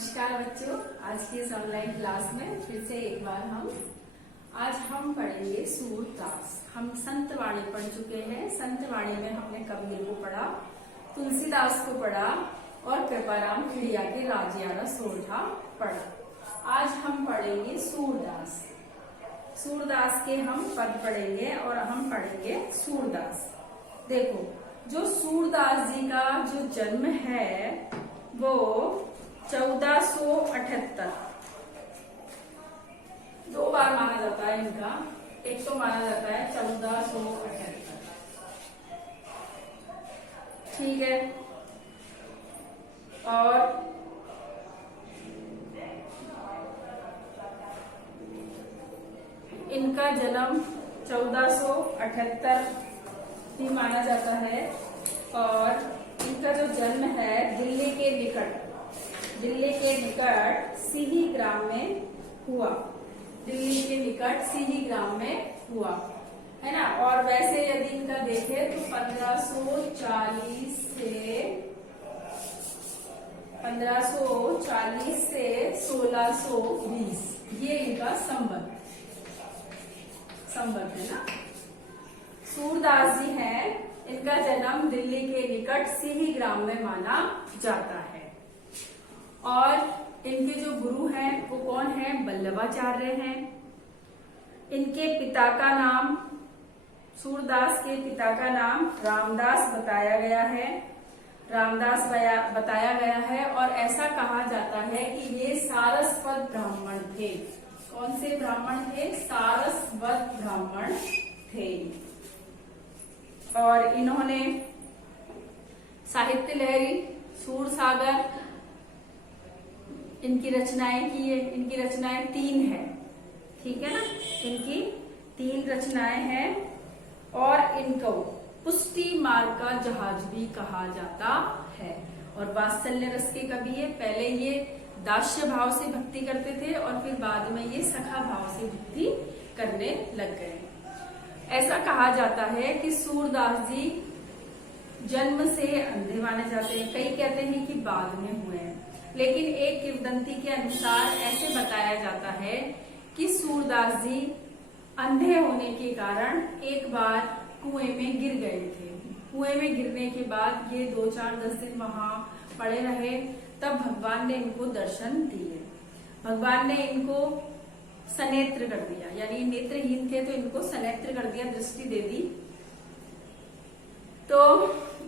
नमस्कार बच्चों, आज की इस ऑनलाइन क्लास में फिर से एक बार आज हम पढ़ेंगे सूरदास। हम संतवाणी पढ़ चुके हैं। संतवाणी में हमने कबीर को पढ़ा, तुलसीदास को पढ़ा और कृपाराम खिड़िया के राजियारा सोरठा पढ़ा। आज हम पढ़ेंगे सूरदास। सूरदास के हम पद पढ़ेंगे और हम पढ़ेंगे सूरदास। देखो, जो सूरदास जी का जो जन्म है वो 1478 दो बार माना जाता है इनका। एक तो माना जाता है 1478, ठीक है, और इनका जन्म 1478 भी माना जाता है। और इनका जो जन्म है दिल्ली के निकट सीही ग्राम में हुआ। दिल्ली के निकट सीही ग्राम में हुआ, है ना। और वैसे यदि इनका देखें तो 1540 से 1620 ये इनका संबंध है ना। सूरदास जी हैं, इनका जन्म दिल्ली के निकट सीही ग्राम में माना जाता है। और इनके जो गुरु हैं वो कौन है? वल्लभाचार्य हैं। इनके पिता का नाम, सूरदास के पिता का नाम रामदास बताया गया है। और ऐसा कहा जाता है कि ये सारस्वत ब्राह्मण थे। कौन से ब्राह्मण थे? सारस्वत ब्राह्मण थे। और इन्होंने साहित्य लहरी, सूरसागर, इनकी रचनाएं की है। इनकी रचनाएं 3 है, ठीक है ना। इनकी 3 रचनाएं हैं। और इनको पुष्टि मार्ग का जहाज भी कहा जाता है। और वात्सल्य रस के कवि है। पहले ये दास्य भाव से भक्ति करते थे और फिर बाद में ये सखा भाव से भक्ति करने लग गए। ऐसा कहा जाता है कि सूरदास जी जन्म से अंधे माने जाते हैं। कई कहते हैं कि बाद में हुए हैं, लेकिन एक किंवदंती के अनुसार ऐसे बताया जाता है कि सूरदास जी अंधे होने के कारण एक बार कुएं में गिर गए थे। कुएं में गिरने के बाद ये 2-4-10 दिन वहां पड़े रहे। तब भगवान ने इनको दर्शन दिए। भगवान ने इनको सनेत्र कर दिया, यानी नेत्रहीन थे तो इनको सनेत्र कर दिया, दृष्टि दे दी। तो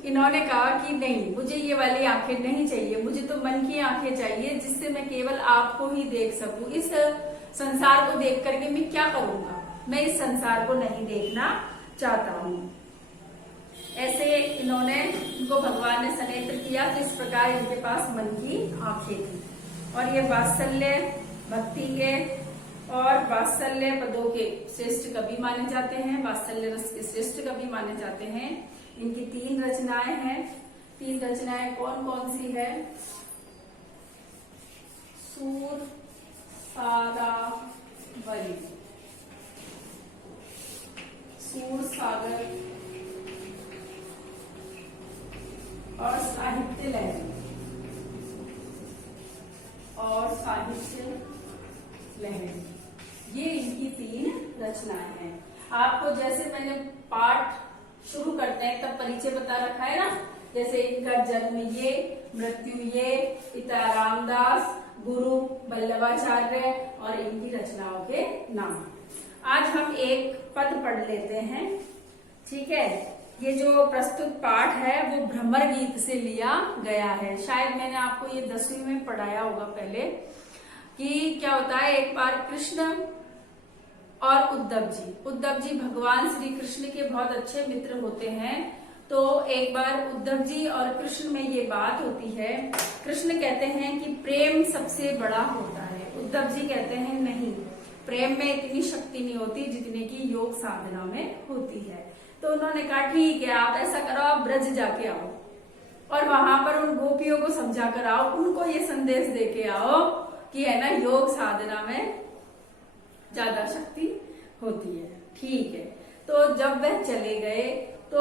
इन्होंने कहा कि नहीं, मुझे ये वाली आंखें नहीं चाहिए, मुझे तो मन की आंखें चाहिए जिससे मैं केवल आपको ही देख सकूं। इस संसार को देख करके मैं क्या करूंगा? मैं इस संसार को नहीं देखना चाहता हूं। ऐसे इन्होंने, इनको भगवान ने सनेत्र किया, तो इस प्रकार इनके पास मन की आंखें थी। और ये वात्सल्य भक्ति के और वात्सल्य पदों के श्रेष्ठ कवि माने जाते हैं। वात्सल्य रस के श्रेष्ठ कवि माने जाते हैं। इनकी 3 रचनाएं हैं। 3 रचनाएं कौन कौन सी है? सूर सागर और साहित्य लहरी, ये इनकी 3 रचनाएं हैं। आपको जैसे मैंने पाठ शुरू करते हैं तब परिचय बता रखा है ना। जैसे इनका जन्म ये, मृत्यु ये, पिता रामदास, गुरु वल्लभाचार्य और इनकी रचनाओं के नाम। आज हम एक पद पढ़ लेते हैं, ठीक है। ये जो प्रस्तुत पाठ है वो भ्रमर गीत से लिया गया है। शायद मैंने आपको ये 10वीं में पढ़ाया होगा पहले, कि क्या होता है, एक बार कृष्ण और उद्धव जी भगवान श्री कृष्ण के बहुत अच्छे मित्र होते हैं। तो एक बार उद्धव जी और कृष्ण में ये बात होती है। कृष्ण कहते हैं कि प्रेम सबसे बड़ा होता है। उद्धव जी कहते हैं नहीं, प्रेम में इतनी शक्ति नहीं होती जितने की योग साधना में होती है। तो उन्होंने कहा ठीक है, आप ऐसा करो, आप ब्रज जाके आओ और वहां पर उन गोपियों को समझा कर आओ, उनको ये संदेश दे के आओ कि है ना, योग साधना में ज्यादा शक्ति होती है। ठीक है। तो जब वह चले गए तो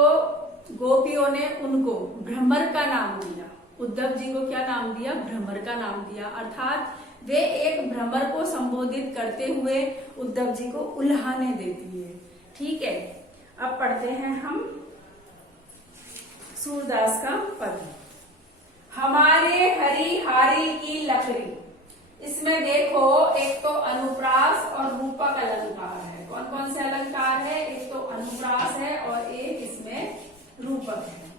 गोपियों ने उनको भ्रमर का नाम दिया। उद्धव जी को क्या नाम दिया? भ्रमर का नाम दिया। अर्थात वे एक भ्रमर को संबोधित करते हुए उद्धव जी को उल्हाने देती है। ठीक है, अब पढ़ते हैं हम सूरदास का पद। हमारे हरी हारी की लकड़ी। इसमें देखो, एक तो अनुप्रास और रूपक अलंकार है। कौन कौन से अलंकार है? एक तो अनुप्रास है और एक इसमें रूपक है।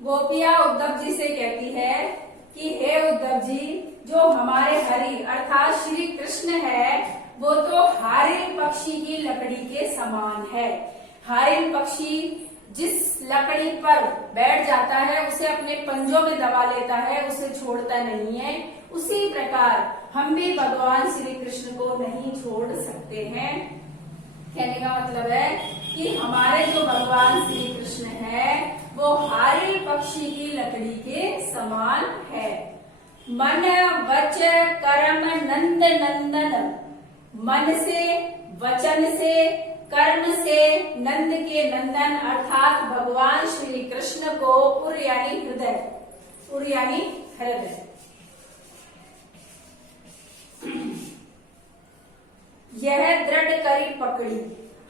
गोपिया उद्धव जी से कहती है कि हे उद्धव जी, जो हमारे हरि अर्थात श्री कृष्ण है वो तो हारिल पक्षी की लकड़ी के समान है। हारिल पक्षी जिस लकड़ी पर बैठ जाता है उसे अपने पंजों में दबा लेता है, उसे छोड़ता नहीं है, उसी प्रकार हम भी भगवान श्री कृष्ण को नहीं छोड़ सकते हैं। कहने का मतलब है कि हमारे जो भगवान श्री कृष्ण है वो हारिल पक्षी की लकड़ी के समान है। मन वच कर्म नंद नंदन। मन से, वचन से, कर्म से नंद के नंदन अर्थात भगवान श्री कृष्ण को उर यानी हृदय, उर यानी हृदय, यह दृढ़ करी पकड़ी।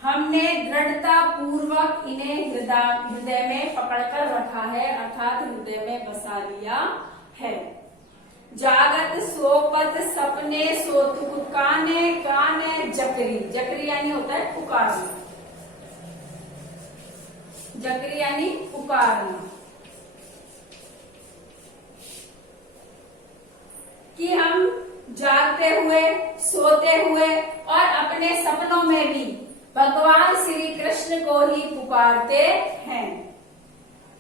हमने दृढ़ता पूर्वक इन्हें हृदय में पकड़कर रखा है अर्थात हृदय में बसा लिया है। जागत सोपत सपने सोतुक काने काने जकरी। जकरी यानी होता है पुकारना, जकरी यानी पुकारना। कि हम जागते हुए, सोते हुए और अपने सपनों में भी भगवान श्री कृष्ण को ही पुकारते हैं।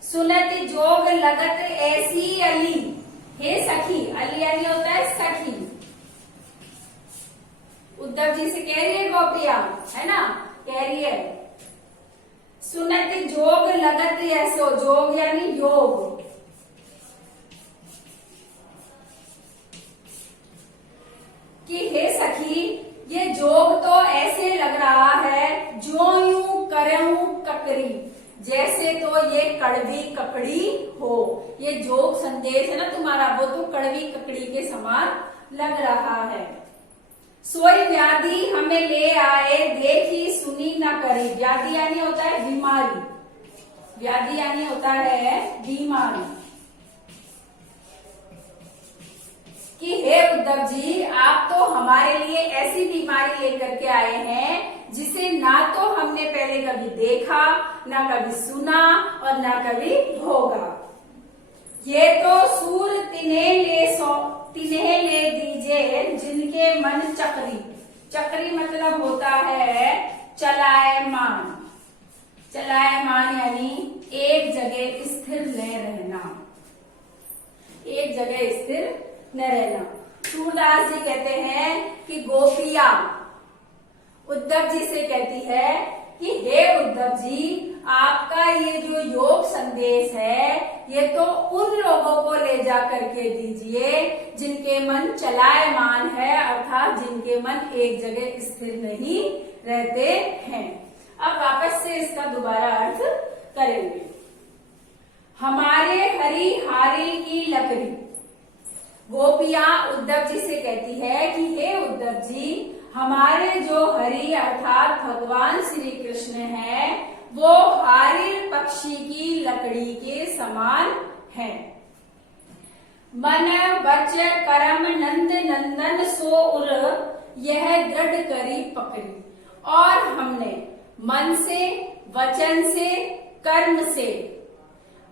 सुनत जोग लगत ऐसी अली। हे सखी, अली यानी होता है सखी। उद्धव जी से कह रही है गोपिया, है ना, कह रही है सुनत जोग लगत ऐसो। जोग यानी योग। कि हे सखी, ये जोग तो ऐसे लग रहा है जो यूं करूं ककरी, जैसे तो ये कड़वी ककड़ी हो। ये जोग संदेश है ना तुम्हारा, वो तो कड़वी ककड़ी के समान लग रहा है। सोई व्याधि हमें ले आए देखी सुनी न करी। व्याधि यानी होता है बीमारी, व्याधि यानी होता है बीमारी। कि हे उद्धव जी, आप तो हमारे लिए ऐसी बीमारी लेकर के आए हैं जिसे ना तो हमने पहले कभी देखा, ना कभी सुना और ना कभी भोगा। ये तो सूर तिन्हें ले दीजिए जिनके मन चक्री। चक्री मतलब होता है चलायमान। चलायमान यानी एक जगह स्थिर न रहना, एक जगह स्थिर न रहना। सूरदास जी कहते हैं कि गोपिया उद्धव जी से कहती है कि हे उद्धव जी, आपका ये जो योग संदेश है ये तो उन लोगों को ले जा करके दीजिए जिनके मन चलायमान है अर्थात जिनके मन एक जगह स्थिर नहीं रहते हैं। अब वापस से इसका दोबारा अर्थ करेंगे। हमारे हरी हारी की लकड़ी। गोपिया उद्धव जी से कहती है कि हे उद्धव जी, हमारे जो हरि अर्थात भगवान श्री कृष्ण है वो हारिल पक्षी की लकड़ी के समान है। मन वच कर्म नंद नंदन सो उर, यह दृढ़ करी पकड़ी। और हमने मन से, वचन से, कर्म से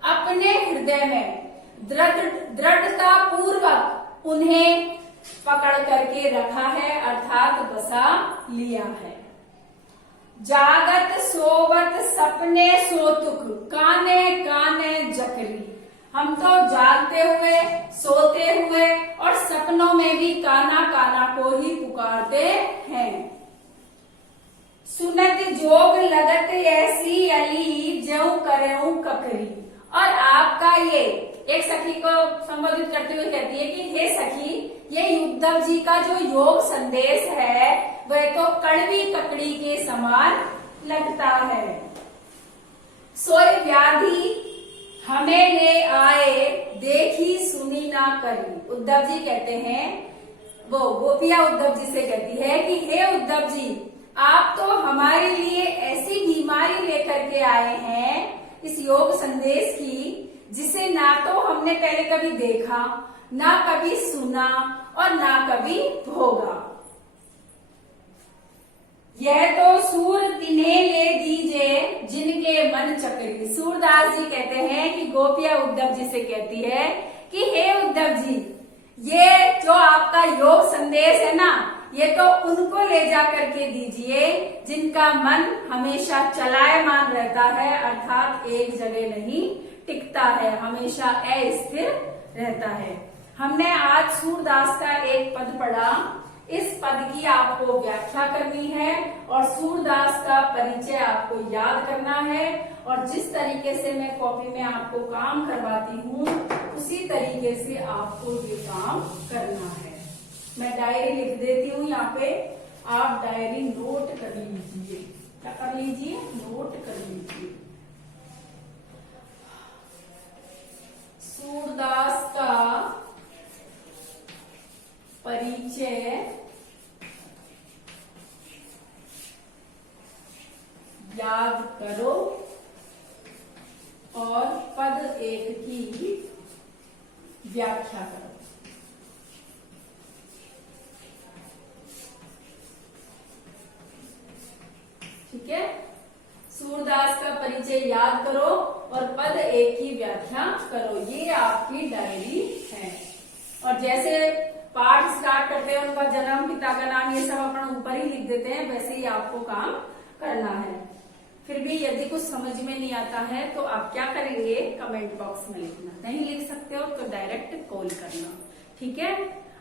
अपने हृदय में दृढ़ता पूर्वक उन्हें पकड़ करके रखा है अर्थात बसा लिया है। जागत सोवत सपने सोतुक काने काने जकरी। हम तो जागते हुए, सोते हुए और सपनों में भी काना काना को ही पुकारते हैं। सुनत जोग लगत ऐसी अली ज्यों करूं ककरी। और आपका ये एक सखी को संबोधित करते हुए कहती है कि हे सखी, ये उद्धव जी का जो योग संदेश है वह तो कड़वी ककड़ी के समान लगता है। सोई व्याधि हमें ले आए देखी रचना करी। उद्धव जी कहते हैं, वो गोपियां उद्धव जी से कहती है कि हे उद्धव जी, आप तो हमारे लिए ऐसी बीमारी लेकर के आए हैं इस योग संदेश की, जिसे ना तो हमने पहले कभी देखा, ना कभी सुना और ना कभी भोगा। यह तो सूर तिन्हें ले दीजिए जिनके मन चकरी। सूरदास जी कहते हैं कि गोपिया उद्धव जी से कहती है कि हे उद्धव जी, ये जो आपका योग संदेश है ना, ये तो उनको ले जा करके दीजिए जिनका मन हमेशा चलायमान रहता है, अर्थात एक जगह नहीं टिकता है, हमेशा अस्थिर रहता है। हमने आज सूरदास का एक पद पढ़ा, इस पद की आपको व्याख्या करनी है और सूरदास का परिचय आपको याद करना है, और जिस तरीके से मैं कॉपी में आपको काम करवाती हूँ उसी तरीके से आपको ये काम करना है। मैं डायरी लिख देती हूँ यहाँ पे, आप डायरी नोट कर लीजिए। क्या कर लीजिए? नोट कर लीजिए। सूरदास का परिचय याद करो और पद एक की व्याख्या करो। ठीक है, सूरदास का परिचय याद करो और पद एक की व्याख्या करो, ये आपकी डायरी है। और जैसे पाठ स्टार्ट करते हैं उनका जन्म, पिता का नाम, ये सब अपन ऊपर ही लिख देते हैं, वैसे ही आपको काम करना है। फिर भी यदि कुछ समझ में नहीं आता है तो आप क्या करेंगे, कमेंट बॉक्स में लिखना, नहीं लिख सकते हो तो डायरेक्ट कॉल करना। ठीक है,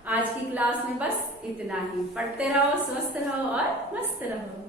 आज की क्लास में बस इतना ही। पढ़ते रहो, स्वस्थ रहो और मस्त रहो।